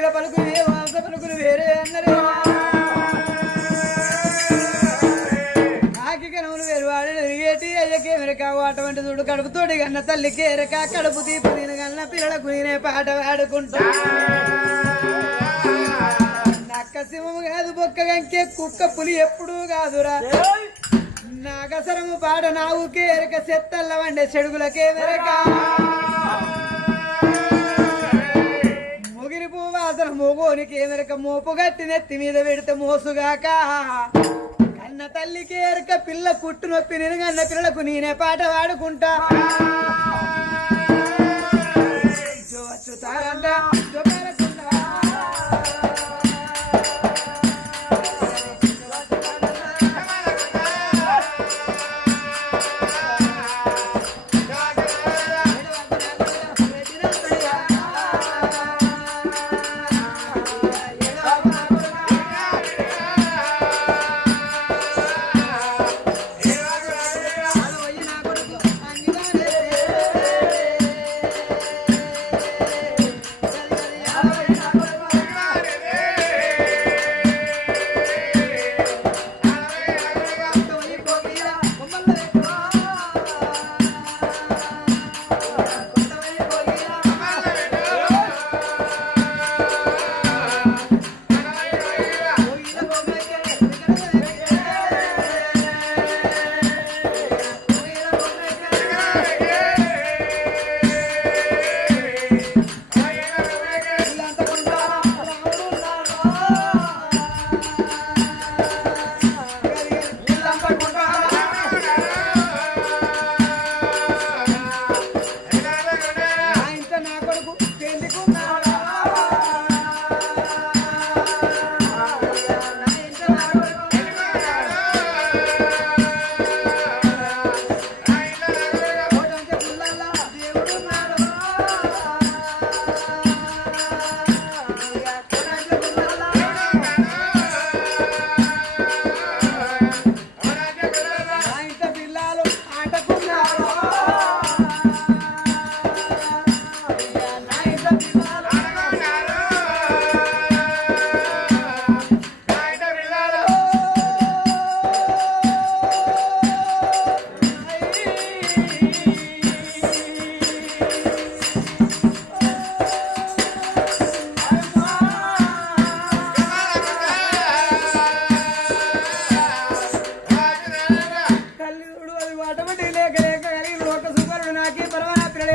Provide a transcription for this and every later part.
కోగిల పలుకులు ఏ మాంస పలుకులు వేరే అన్నరే ఆకికనములు వేరు వాడిన తిరిగేటి అయ్యకేమెరకావు అటువంటి చూడు కడుపుతోటి కన్న తల్లికి ఎరక కడుపు తీపు నేను కన్న పిల్లలకు నేనే పాట పాడుకుంటా నక్క సింహము కాదు బొక్క గంకే కుక్క పులి ఎప్పుడూ కాదురా నాగసరము పాట నావుకే ఎరక చెత్తల్ల వండే చెడుగులకే వెరక ముగిరి పువ్వాసన మోగోనికి ఎమెరక మోపు గట్టి నెత్తి మీద పెడితే మోసుగాక కన్న తల్లికి ఎరక పిల్ల పుట్టు నొప్పి నేను కన్న పిల్లలకు నేనే పాట పాడుకుంటా వచ్చుతారంట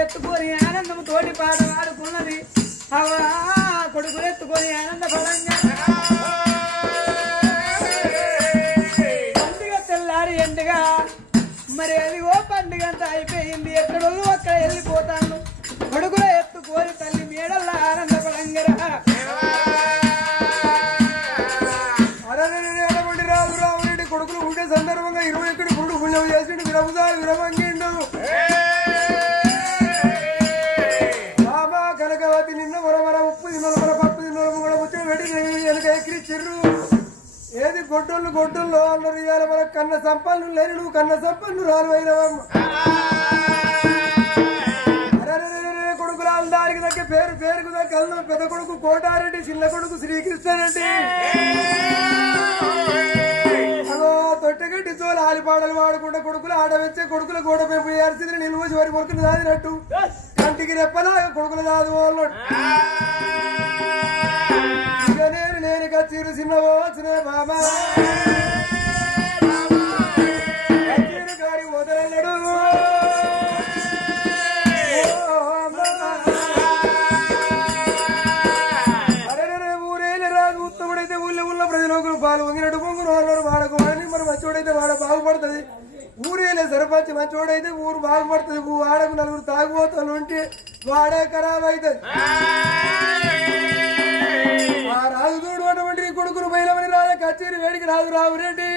ఎత్తుకొని ఆనందం తోటి పాట వాడుకున్నది కొడుకులెత్తుకొని ఆనంద ఫలంగా పండుగ తెల్లారి ఎండుగా మరి అది ఓ పండుగ అంతా అయిపోయింది ఎక్కడో అక్కడ వెళ్ళిపోతాను కొడుకుల ఎత్తుకొని తల్లి మేడల్లా ఆనంద ఫలంగా రాజు రామురెడ్డి కొడుకులు ఉండే సందర్భంగా 21 కొడుకు పుణ్యం చేసిండు విరముదారు విరమంగిండు కనకవతి నిన్న మరమర ఉప్పు తిన్నర పప్పు తిన్నర కూడా ముచ్చట పెట్టి వెనక ఎక్కిరిచ్చిర్రు ఏది గొడ్డళ్ళు అన్నారు ఇవాళ మన కన్న సంపన్ను లేని నువ్వు కన్న సంపన్ను రాను అయినవమ్మ కొడుకుల దానికి తగ్గ పేరుకు తగ్గ అల్లం పెద్ద కొడుకు కోటారెడ్డి చిన్న కొడుకు శ్రీకృష్ణారెడ్డి తొట్టగడ్డి చోలు ఆలిపాటలు వాడుకుంటే కొడుకులు ఆడవచ్చే కొడుకుల గోడ పెంపు ఏర్చింది నిలువసి వారి కొడుకులు దాదినట్టు కంటికి రెప్పలాగా కొడుకులు దాదు అన్నాడు ఇక నేను కచ్చీరు చిన్నవో చిన్న బాబా కచ్చీరు గాడి వదలన్నాడు ఊరేళ్ళ రాజు ఉత్తముడైతే ఊళ్ళో ప్రజలకు పాలు వంగినట్టు పొంగురు అన్నారు వాడకు వాడిని మరి మంచోడైతే వాడ బాగుపడుతుంది ఊరేలే సర్పంచ్ మంచోడైతే ఊరు బాగుపడుతుంది వాడకు నలుగురు తాగుబోతాను ఉంటే వాడే ఖరాబ్ అవుతుంది ఆ రాజు తోడు అటువంటి కొడుకును బయలమని రాజా కచేరి వేడికి రాజు రావురెడ్డి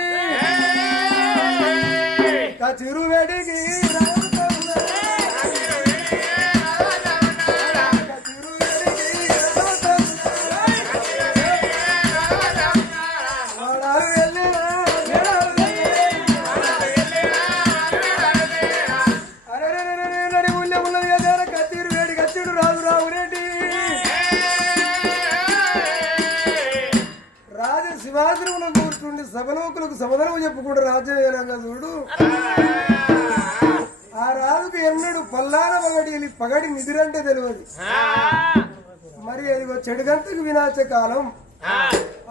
కచేరు వేడికి సభలోకులకు సమాధానం చెప్పుకుంటూ రాజ్యమేనంగా చూడు. ఆ రాజుకు ఎన్నడు పల్లాన పగడి నిధిరంటే తెలియదు. మరి అదిగో చెడుగంతకు వినాశ కాలం,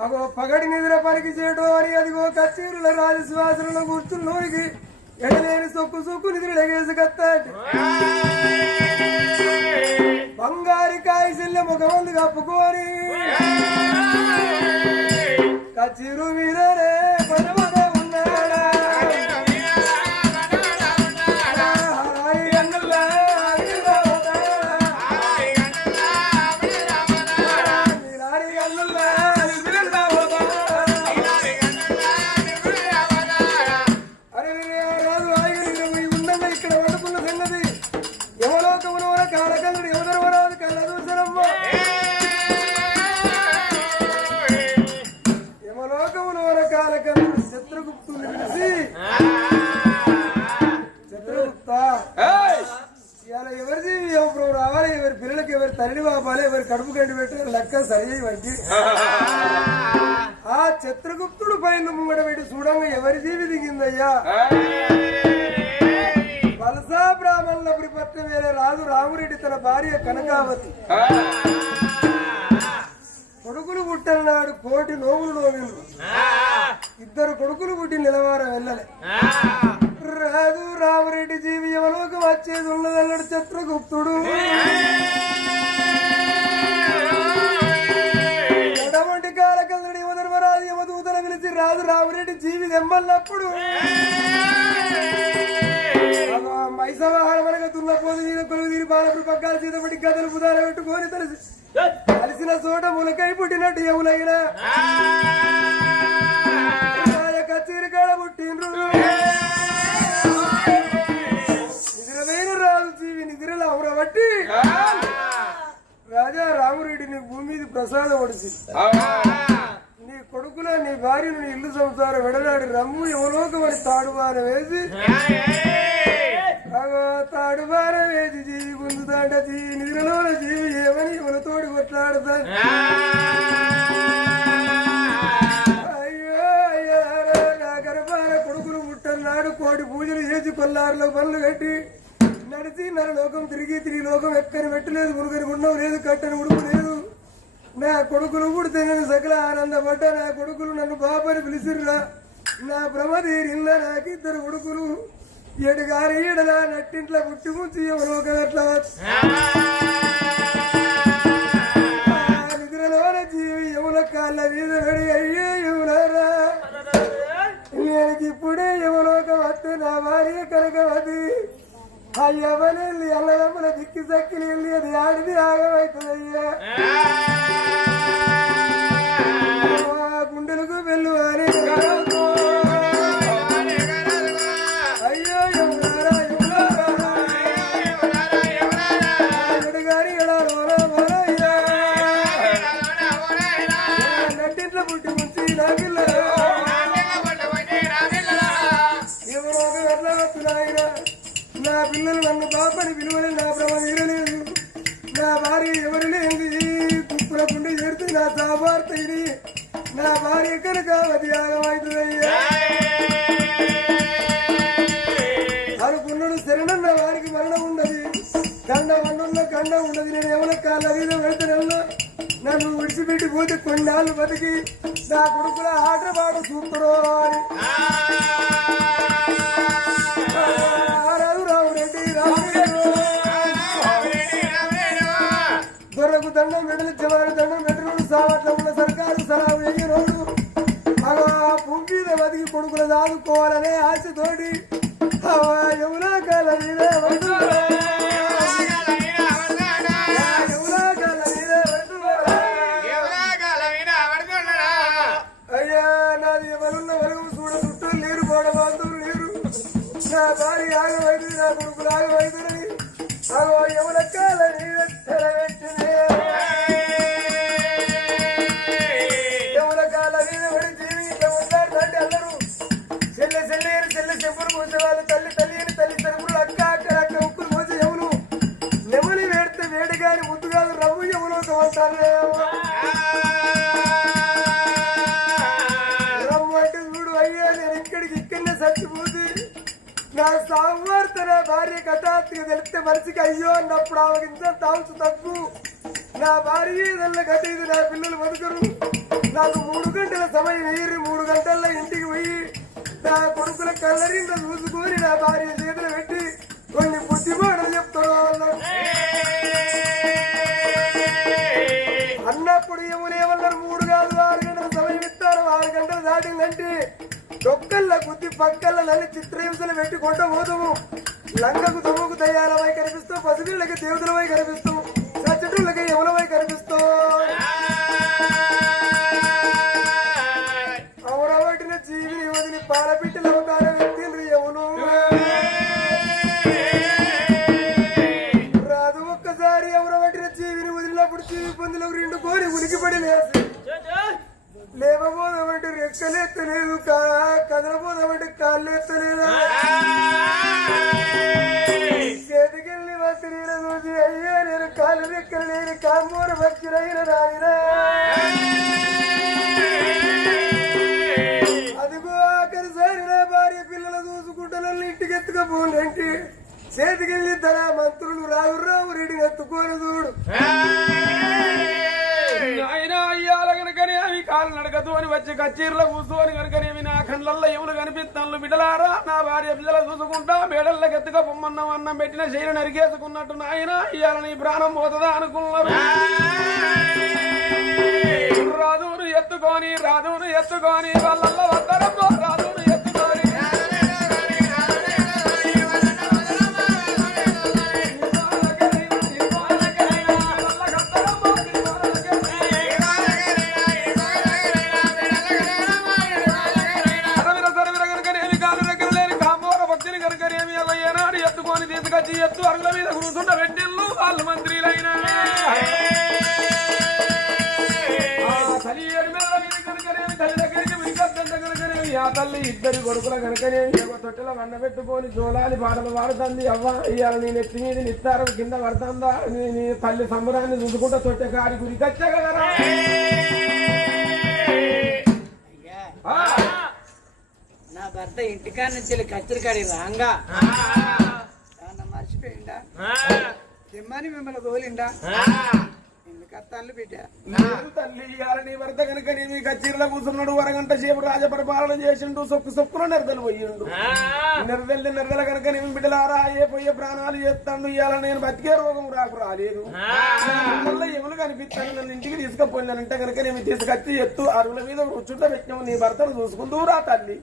అగో పగడి నిద్ర పనికి చేయడం అని అదిగో కచేరుల రాజశ్వాసంలో కూర్చున్నోడికి ఎడలేని సొక్కు సొక్కు నిద్ర ఎగేసుకత్తాటి. బంగారి కాయశల్య ముఖమంది కప్పుకొని కచిరు మీదనే పదవద ఉన్నాడా తల్లి బాబాలే ఎవరి కడుపు గండి పెట్టి లెక్క సరి వంటి ఆ చిత్రగుప్తుడు పైన ముంగడ పెట్టి చూడంగా ఎవరి జీవి దిగిందయ్యా. వలసా బ్రాహ్మణులప్పుడు పట్ల వేరే రాజు రామురెడ్డి తన భార్య కనకావతి కొడుకులు పుట్టన్నాడు కోటి నోములు నోమిండు. ఇద్దరు కొడుకులు పుట్టి నిలవారం వెళ్ళలే. రాజు రామురెడ్డి జీవి ఎవలోకి వచ్చేది ఉన్నదన్నాడు చిత్రగుప్తుడు. ఎటువంటి కాలకందుడు యమధర్మరాజు యమదూతలు పిలిచి రాజు రామురెడ్డి జీవి దెమ్మన్నప్పుడు మైసవాహారం అనగా దున్నపోతు మీద కొలువు తీరి బాలపుడు పక్కాలు చేతపడి గదలు బుధాలు పెట్టుకొని కలిసిన చోట ములకై పుట్టినట్టు ఎవలైనా కచేరి కాడ పుట్టిండ్రు. నిద్రమైన రాజు జీవి నిద్రలో అవరబట్టి రాజా రామురెడ్డిని భూమి మీద ప్రసాదం ఒడిసింది. నీ కొడుకుల నీ భార్యను నీ ఇల్లు సంసారం వెడలాడి రమ్ము ఎవలోకమని తాడుబార వేసి తాడుబార వేసి జీవి గుందుతాంట జీవి నిద్రలోన జీవి ఏమని ఎవరితోటి కొట్లాడుతా. అయ్యో అయ్యో నా గర్భాల కొడుకులు ముట్టన్నాడు కోటి పూజలు చేసి కొల్లారులో పనులు కట్టి నడిచి నరలోకం తిరిగి లోకం ఎక్కని పెట్టలేదు, మురుగని గుండం లేదు, కట్టని ఉడుపు లేదు. నా కొడుకులు పుడితే నేను సకల ఆనందపడ్డా. నా కొడుకులు నన్ను బాబని పిలిచిర్రా. నా భ్రమ తీరిందా. నాకిద్దరు కొడుకులు ఎడుగారి ఈడలా నట్టింట్ల పుట్టి ముంచి ఎవరోకం ఎట్లా నిద్రలోన జీవి ఎవల కాళ్ళ మీద పడి అయ్యే ఎవరారా నేను ఇప్పుడే ఎవరోకం వస్తే నా భార్య కనకవతి అయ్యవనెళ్ళి అల్లదమ్ముల దిక్కి సక్కిలి వెళ్ళి అది ఆడిది ఆగమవుతుందయ్యా. గుండెలకు వెళ్ళు అని అయ్యో ఎవరారా ఎడుగారి ఎడారోనయ్యా నట్టింట్లో పుట్టి ముంచి నా పిల్లలు ఎవరో ఎట్లా వస్తున్నాయినా. నా పిల్లలు నన్ను బాపని పిలువని నా భ్రమ తీరలేదు. నా భార్య ఎవరు లేని కుప్పుల పుండి చేరుతూ నా సావార్తని నా భార్య కనకావతి ఆగమవుతుందయ్యా. అనుకున్నాడు శరణన్న వారికి మరణం ఉన్నది, గండ వండున్న గండ ఉన్నది. నేను ఎవరి కాళ్ళ మీద పెడతానన్నా నన్ను విడిచిపెట్టి పోతే కొన్నాళ్ళు బతికి నా కొడుకుల ఆటపాట చూపుడో అని దొరకు దండం మెడలు చివరి దండం మెడలు సావట్ల ఉన్న సర్కారు సలాం వేయరోడు పుంగిద బతికి కొడుకులు దాదుకోవాలనే ఆశతోటి యమునా కాల మీద అయ్యా నాది ఎవరున్న వరకు చూడ చుట్టూ లేరు పోడ బాంధవులు లేరు. నా భార్య ఆగమైంది, నా కొడుకులు ఆగమైందని ఎవరి కాల మీద తెరవెట్టినే ఎవరి కాల మీద పడి జీవితం ఉన్నారంటే అందరూ చెల్లె చెల్లె చెల్లె చెప్పులు మోసేవాళ్ళు, తల్లి తల్లి అని తల్లి తరపులు అక్క అక్క అక్క ఉప్పులు మోసే ఎవరు నెమలి వేడితే వేడి కాని ముద్దు కాదు రవ్వు ఎవరు రమ్ము అంటే చూడు శుభవార్త నా భార్య హఠాత్తుగా తెలిస్తే మనిషికి అయ్యో అన్నప్పుడు ఆమెకి ఇంత తాల్చు తప్పు నా భార్య ఏదన్నా గతీదు నా పిల్లలు బతుకరు నాకు 3 గంటల సమయం వేయరు 3 గంటల్లో ఇంటికి పోయి నా కొడుకుల కళ్ళరింద చూసుకొని నా భార్య చేతులు పెట్టి కొన్ని బుద్ధిమాటలు చెప్తారు అన్నప్పుడు ఏమన్నారు 3 కాదు 6 గంటల సమయం ఇస్తారు 6 గంటలు దాటిందంటే డొక్కల్ల గుద్ది పక్కల్ల నల్లి చిత్రహింసలు పెట్టి కొంట పోతాము లంగకు దొమ్మకు దయ్యాలమై కనిపిస్తాం పసిపిల్లకి దేవతలమై కనిపిస్తాం సచ్చటులకి యములమై కనిపిస్తాం అవరవటిన జీవిని వదిలి పాలపిట్టలు అవుతారు వ్యక్తిని యమును రాదు ఒక్కసారి అవరవటిన జీవిని వదిలినప్పుడు జీవి పొందులకు 2 కోరి ఉనికిపడి లేసి లేవబోదామంటే రెక్కలు ఎత్తలేదు కదలబోదామంటే కాళ్ళు ఎత్తలేదు చేతికెళ్ళి వసిరీల చూసి అయ్యా నేను కాళ్ళు రెక్కలు లేని కాంబూర భక్తులైన రాయినా అదిగో ఆఖరిసారి నా భార్య పిల్లలు చూసుకుంటా నన్ను ఇంటికి ఎత్తుకపోలేంటి చేతికెళ్ళి ధర మంత్రులు రావు రెడ్డిని ఎత్తుకోని చూడు ఆయన అయ్యాల కనుకనే అవి కాలు నడకదు అని వచ్చి కచ్చీర్లో కూర్చోని కనుకనేమి నా కళ్ళల్లో ఎవరు కనిపిస్తాను బిడ్డలారా నా భార్య పిల్లలు చూసుకుంటా మేడల్లోకి ఎత్తుగా పొమ్మన్నం అన్నం పెట్టిన శైలి నరికేసుకున్నట్టు నాయన ఇవాళ నీ ప్రాణం పోతుందా అనుకున్నారు రాదును ఎత్తుకొని వాళ్ళల్లో వద్దరమ్మో రాదును ఎత్తుకొని ఎత్తు అరుగుల మీద కూర్చుంట పెట్టిల్లు వాళ్ళు మంత్రులైనా తల్లి ఏడు మీద కనుకనేమి తల్లి దగ్గరికి వినికొద్దంట కనుకనేమి ఆ తల్లి 2 కొడుకుల కనుకనేమి తొట్టెల వండ పెట్టుకొని జోలాలి పాటలు పాడుతుంది అవ్వ ఇవాళ నేను ఎత్తి మీద నిస్తారం కింద పడుతుందా నీ తల్లి సంబరాన్ని చూసుకుంటా తొట్టె కాడి గురికొచ్చా కదరా నా భర్త ఇంటికాడ నుంచి కచ్చరికాడి రాంగా మర్చిపోయిందా తిమ్మని మిమ్మల్ని తోలిండా ఎందుకు తల్లి బిడ్డ తల్లి ఇవాళ నీ భర్త కనుక నీ కచ్చీరలో కూర్చున్నాడు 1 గంట సేపు రాజపరిపాలన చేసిండు సొక్కున నెరదలు పోయిండు నెరదల కనుక నేను బిడ్డలారా పోయే ప్రాణాలు చేస్తాడు ఇవాళ నేను బతికే రోగం రాలేదు మళ్ళీ ఎవరు కనిపిస్తాను నన్ను ఇంటికి తీసుకుపోయినానంటే కనుక నేను తీసుకొచ్చి ఎత్తు అరుగుల మీద కూర్చుంట పెట్టినాము నీ భర్తను చూసుకుంటూరా తల్లి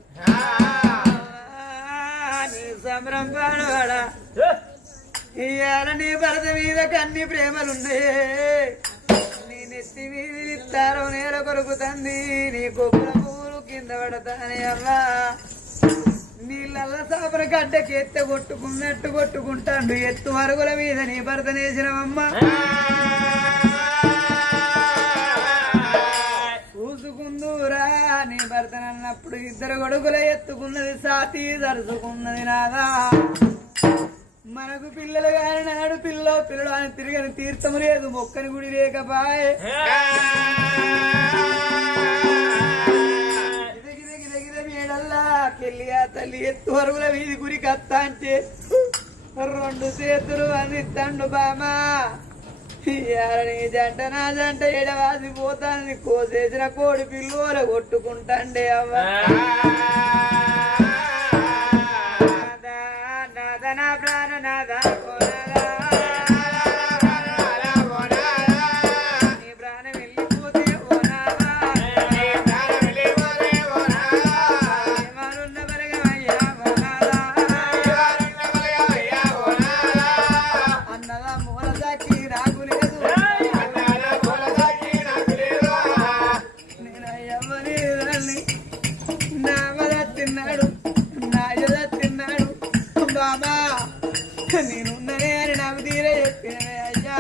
సమరం పాడవాడా ఇవాళ నీ భర్త మీద కన్ని ప్రేమలున్నాయే నీ నెత్తి మీద ఇస్తారో నేల కొరుకుతుంది నీ కొబ్బర పూలు కింద పడతానే అవ్వా నీళ్ళ సాపర గడ్డకి ఎత్త కొట్టుకున్నట్టు కొట్టుకుంటాడు ఎత్తు అరుగుల మీద నీ భర్త నేసినవమ్మ చూసుకుందురా నీ భర్తనన్నప్పుడు 2 కొడుకుల ఎత్తుకున్నది సాతి దరుచుకున్నది నాదా మనకు పిల్లలు కాని నాడు పిల్లలు అని తిరగని తీర్థము లేదు మొక్కని గుడి లేకపాయే మేడల్లా కెళ్ళి ఆ తల్లి ఎత్తు అరుగుల వీధి గురికి అత్తా అంటే 2 చేతులు అందిస్తాండు బామా నీ జంట నా జంట ఎడవాసిపోతాను కోసేసిన కోడి పిల్లోల కొట్టుకుంటాండే అవ్వ నా ప్రాణ నాదా నీ ప్రాణం వెళ్ళిపోతే ఏమారున్న బలగమయ్యా అన్నదా మూల దాకి రాకులేదు నేను అయ్యవ్వని నా వద తిన్నాడు నా ఎద తిన్నాడు బాబా నేనున్ననే అని నాకు తీరే చెప్పినవే అయ్యా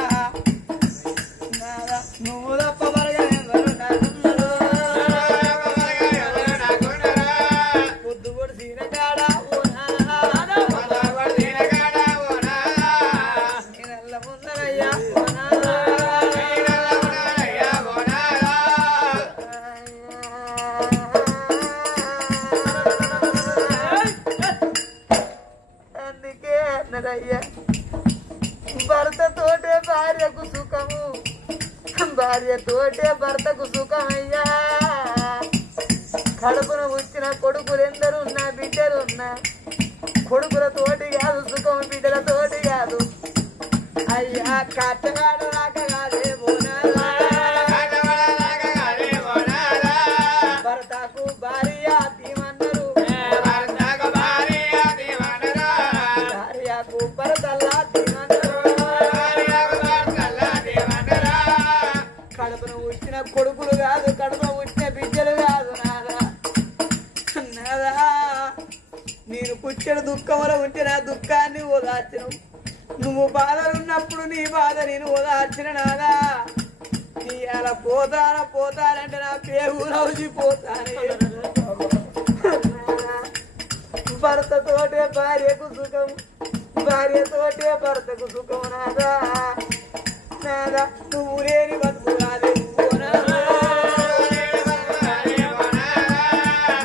నాదా నువ్వు తప్ప బలగలెవరు నాకున్నారు పొద్దు పొడి తీరగాడా నేనల్ల ముందరయ్యా అందుకే అందుకే అన్నరయ్యా భర్తతోటే భార్యకు సుఖము భార్యతోటే భర్తకు సుఖమయ్యా కడుపున వచ్చిన కొడుకులెందరున్నా బిడ్డలున్నా కొడుకులతోటి కాదు సుఖం బిడ్డలతోటి కాదు అయ్యా కట్టగాడు రాకగాదే బోనాలా భర్తకు భార్య తీమన్నారు భార్యకు భర్తల్లా తీమన్నారు కడుపున వచ్చిన కొడుకులు కాదు కడుపున వచ్చిన బిడ్డలు కాదు నాదా నాదా నేను పుట్టిన దుఃఖంలో ఉంటే నా దుఃఖాన్ని ఓదార్చను నువ్వు బాధలున్నప్పుడు నీ బాధ నేను ఓదార్చిన నాదా నీ అలా పోతానంటే నా పేరు నవ్వుపోతానే భర్తతోటే భార్యకు సుఖం భార్యతోటే భర్తకు సుఖం నాదా నాదా నువ్వు లేని బతుకు రాలేవు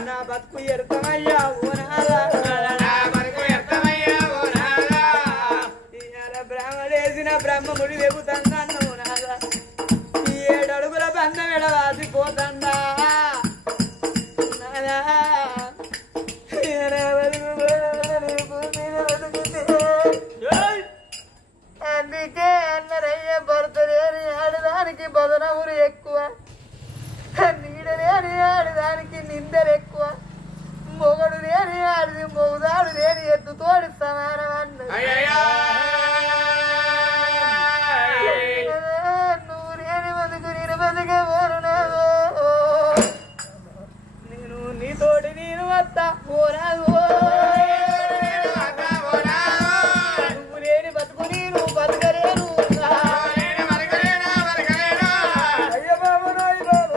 నా బతుకు ఎడతామయ్యా ఓ నాదా బ్రహ్మలేసిన బ్రహ్మముడి వెగుతాను నాదా 7 అడుగుల బంధం ఎడవాసిపోతందా నాదా అందుకే అన్నరయ్య భర్త లేని ఆడదానికి బదనములు ఎక్కువ నీడ లేని ఆడదానికి నిందలు ఎక్కువ మొగడు లేని ఆడిది మొగుదాడు లేని ఎత్తుతోడి సమానం అన్న నువ్వు లేని బతుకు నేను బతుకబోరునాదో నేను నీతోటి నేను వస్తా పోరాదు నువ్వు లేని బతుకు నేను బతకలేను అయ్య బాబు నాయ్ బాబా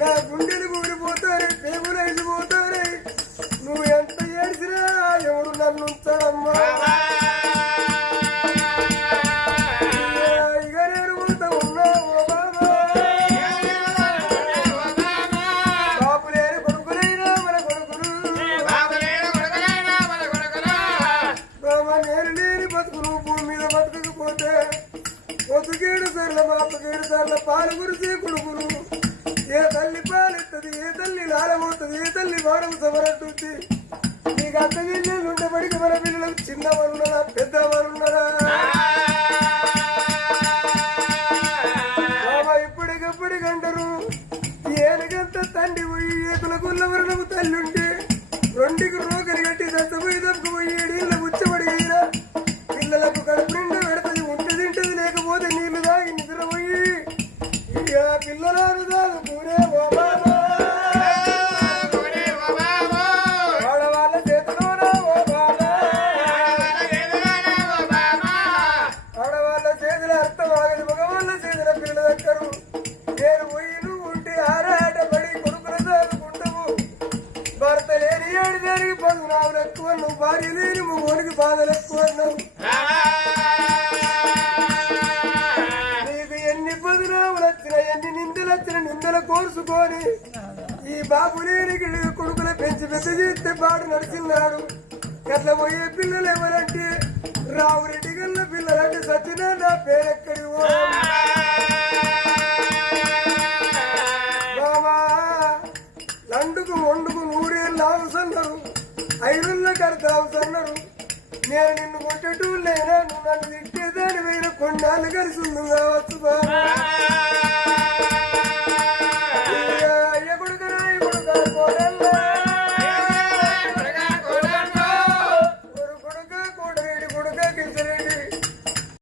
నా గుండెలు ఊరిపోతారే పేగులు అయిపోతారే నువ్వు ఎంత ఏడ్చినా ఎవరు నన్ను ఉంచాడమ్మా ఇక నేను పోతా ఉన్నావు బాబా బాబు లేని కొడుకులైనా మన కొడుకులు బాబా నేను లేని బతుకులు భూమి మీద బతుకపోతే పొద్దుకేడు సార్ల బాపకేడు సార్ల పాలు గురిసే కొడుకులు ఏ తల్లి పాలెత్తది ఏ తల్లి లాలబోతుంది ఏ తల్లి వాడము సమరట్టుంది నీకు అంత వీళ్ళు ఉండబడికి మన పిల్లలకు చిన్నవారు ఉన్నారా పెద్దవారు ఉన్నారా బాబా ఇప్పటికప్పటికంటారు ఏనుగంత తండ్రి పోయి ఏకుల గుల్లవరణము తల్లి ఉంటే 2కి రోకలి కట్టి దత్తపోయి తప్పుకుపోయి 7 ఏళ్ళ ముచ్చబడి అయినా పిల్లలకు కడుపు నిండా పెడతది ఉంటే తింటది లేకపోతే నీళ్లు తాగి నిద్రపోయి పిల్లలను దాదుకునే ఆడవాళ్ళ చేతిలోనా ఆడవాళ్ళ చేతుల అర్థం ఆగదు మగవాళ్ళ చేతుల పిల్లల దగ్గరు నేను పోయిను ఉంటే ఆరాటపడి కొడుకుల దాదుకుంటావు భర్త లేని 7 దానికి 10 నావులు ఎక్కువ నువ్వు భార్య లేని మొగోనికి బాధలు ఎక్కువ అన్నావు ఎన్ని నిందలు వచ్చిన నిందలు కోర్చుకొని ఈ బాబు లేని కొడుకుల పెంచి పెద్ద చేస్తే పాడు నడిచిన్నాడు ఎట్లా పోయే పిల్లలు ఎవరంటే రావురెడ్డి గల్ల పిల్లలంటే సత్యనారాయణ పేరెక్కడి బాబా లండుకు వండుకు 100 ఏళ్ళు అవసన్నారు 5 కడతా అవసన్నారు నేను నిన్ను కొట్టేటూ లేనా నువ్వు నన్ను తిట్టేదాని వేల కొన్నాళ్ళు కలిసి ఉంది కావచ్చు బాబా అయ్య కొడుకరా కొడుక కొడుక కొడుక కొడుక కిసరే